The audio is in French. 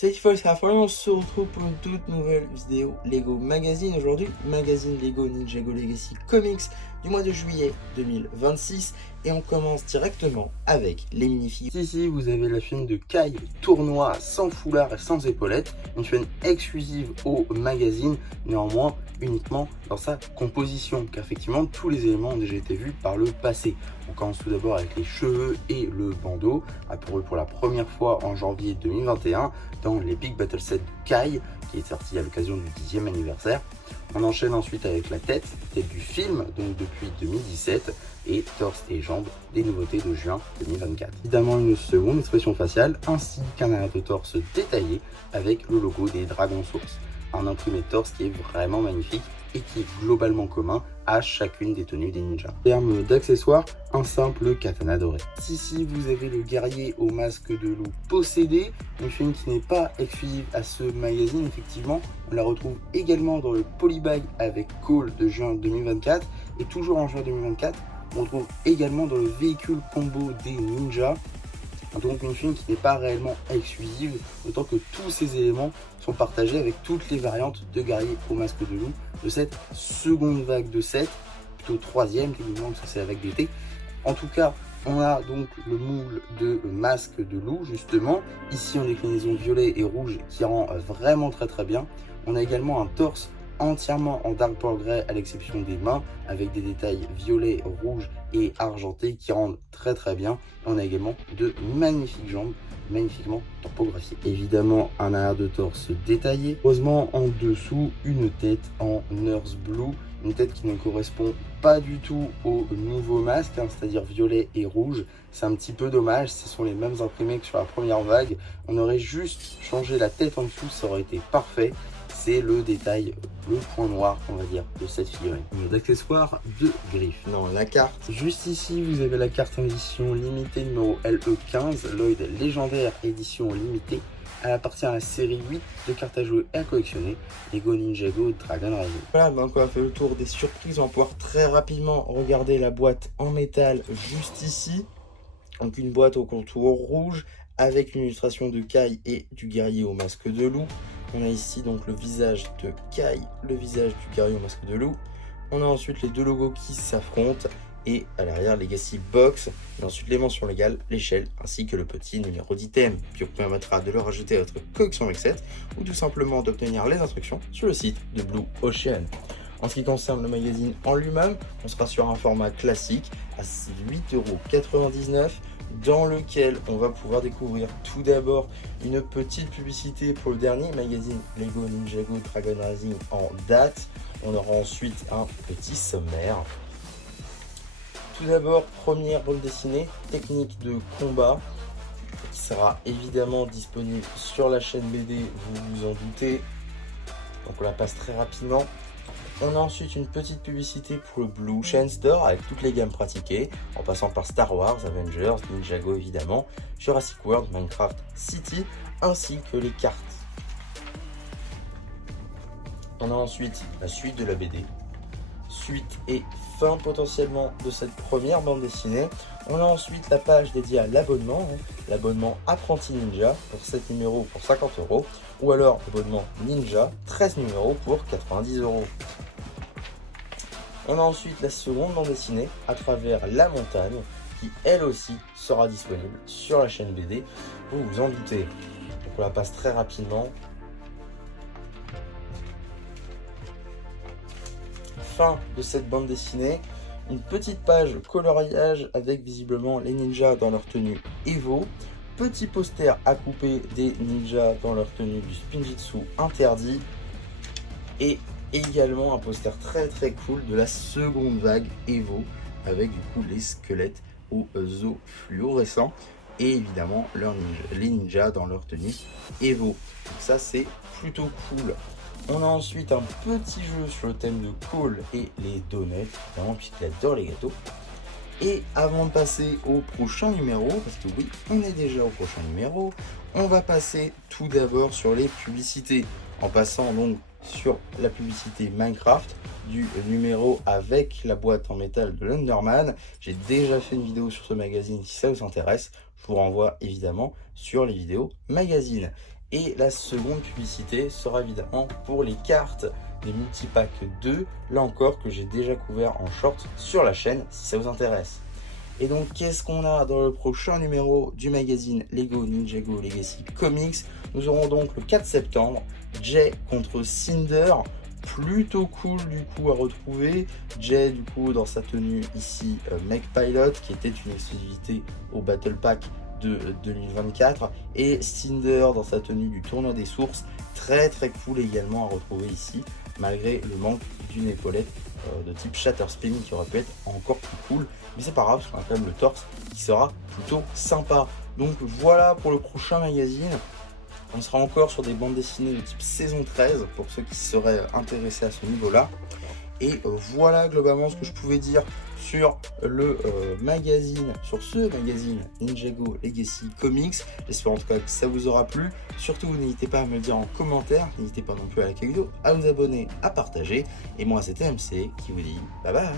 Salut Fox, on se retrouve pour une toute nouvelle vidéo Lego Magazine. Aujourd'hui, magazine Lego Ninjago Legacy Comics du mois de juillet 2026. Et on commence directement avec les minifigures. Ici, vous avez la chaîne de Kai Tournoi sans foulard et sans épaulettes. Une chaîne exclusive au magazine, néanmoins uniquement dans sa composition. Car effectivement, tous les éléments ont déjà été vus par le passé. On commence tout d'abord avec les cheveux et le bandeau, apparu pour la première fois en janvier 2021 dans l'Epic Battle Set Kai, qui est sorti à l'occasion du 10e anniversaire. On enchaîne ensuite avec la tête du film, donc depuis 2017, et torse et jambes, des nouveautés de juin 2024. Évidemment, une seconde expression faciale, ainsi qu'un arrière de torse détaillé avec le logo des Dragon Source. Un imprimé de torse qui est vraiment magnifique et qui est globalement commun à chacune des tenues des ninjas. En termes d'accessoires, un simple katana doré. Ici, vous avez le guerrier au masque de loup possédé, une chaîne qui n'est pas exclusive à ce magazine, effectivement. On la retrouve également dans le Polybag avec Call de juin 2024, et toujours en juin 2024, on retrouve également dans le véhicule combo des ninjas. Donc une chaîne qui n'est pas réellement exclusive, autant que tous ces éléments sont partagés avec toutes les variantes de guerrier au masque de loup de cette seconde vague de 7, plutôt troisième, techniquement, parce que c'est la vague d'été. En tout cas, on a donc le moule de masque de loup, justement, ici en déclinaison violet et rouge, qui rend vraiment très bien. On a également un torse entièrement en dark pearl grey à l'exception des mains, avec des détails violets, rouges et argentés qui rendent très bien. Et on a également de magnifiques jambes, magnifiquement topographiées. Évidemment, un arrière de torse détaillé. Heureusement, en dessous, une tête en Nurse Blue, une tête qui ne correspond pas du tout au nouveau masque, c'est-à-dire violet et rouge. C'est un petit peu dommage, ce sont les mêmes imprimés que sur la première vague. On aurait juste changé la tête en dessous, ça aurait été parfait. C'est le détail, le point noir, on va dire, de cette figurine. D'accessoires de griffes. Non, la carte. Juste ici, vous avez la carte en édition limitée numéro LE15, Lloyd légendaire édition limitée. Elle appartient à la série 8 de cartes à jouer et à collectionner, Lego Ninjago Dragon Rising. Voilà, donc on a fait le tour des surprises. On va pouvoir très rapidement regarder la boîte en métal juste ici. Donc une boîte au contour rouge avec une illustration de Kai et du guerrier au masque de loup. On a ici donc le visage de Kai, le visage du guerrier au masque de loup. On a ensuite les deux logos qui s'affrontent et à l'arrière Legacy Box. Et ensuite les mentions légales, l'échelle ainsi que le petit numéro d'item qui vous permettra de le rajouter à votre collection avec 7 ou tout simplement d'obtenir les instructions sur le site de Blue Ocean. En ce qui concerne le magazine en lui-même, on sera sur un format classique à 8,99 € dans lequel on va pouvoir découvrir tout d'abord une petite publicité pour le dernier magazine Lego Ninjago Dragon Rising en date. On aura ensuite un petit sommaire. Tout d'abord, première bande dessinée, technique de combat, qui sera évidemment disponible sur la chaîne BD, vous vous en doutez. Donc on la passe très rapidement. On a ensuite une petite publicité pour le Blue Ocean Store avec toutes les gammes pratiquées, en passant par Star Wars, Avengers, Ninjago évidemment, Jurassic World, Minecraft City, ainsi que les cartes. On a ensuite la suite de la BD, suite et fin potentiellement de cette première bande dessinée. On a ensuite la page dédiée à l'abonnement, l'abonnement Apprenti Ninja pour 7 numéros pour 50 €, ou alors l'abonnement Ninja, 13 numéros pour 90 €. On a ensuite la seconde bande dessinée à travers la montagne qui elle aussi sera disponible sur la chaîne BD, vous vous en doutez. Donc on la passe très rapidement. Fin de cette bande dessinée, une petite page coloriage avec visiblement les ninjas dans leur tenue Evo, petit poster à couper des ninjas dans leur tenue du Spinjitzu interdit et également un poster très cool de la seconde vague Evo avec du coup les squelettes aux os fluorescents et évidemment les ninjas dans leur tenue Evo. Donc ça c'est plutôt cool. On a ensuite un petit jeu sur le thème de Call et les donuts, évidemment, puisqu'il adore les gâteaux. Et avant de passer au prochain numéro, parce que oui, on est déjà au prochain numéro, on va passer tout d'abord sur les publicités, en passant donc sur la publicité Minecraft du numéro avec la boîte en métal de l'Underman. J'ai déjà fait une vidéo sur ce magazine si ça vous intéresse. Je vous renvoie évidemment sur les vidéos magazines. Et la seconde publicité sera évidemment pour les cartes des multipacks 2, là encore que j'ai déjà couvert en short sur la chaîne si ça vous intéresse. Et donc qu'est-ce qu'on a dans le prochain numéro du magazine Lego Ninjago Legacy Comics? Nous aurons donc le 4 septembre Jay contre Cinder, plutôt cool du coup à retrouver. Jay du coup dans sa tenue ici Mech Pilot qui était une exclusivité au Battle Pack de 2024, et Cinder dans sa tenue du tournoi des sources, très cool également à retrouver ici, malgré le manque d'une épaulette de type Shatter Spin qui aurait pu être encore plus cool, mais c'est pas grave parce qu'on a quand même le torse qui sera plutôt sympa. Donc voilà pour le prochain magazine. On sera encore sur des bandes dessinées de type saison 13 pour ceux qui seraient intéressés à ce niveau là. Et voilà globalement ce que je pouvais dire sur le magazine, sur ce magazine Ninjago Legacy Comics. J'espère en tout cas que ça vous aura plu. Surtout n'hésitez pas à me le dire en commentaire, n'hésitez pas non plus à liker la vidéo, à vous abonner, à partager. Et moi c'était MC qui vous dit bye bye.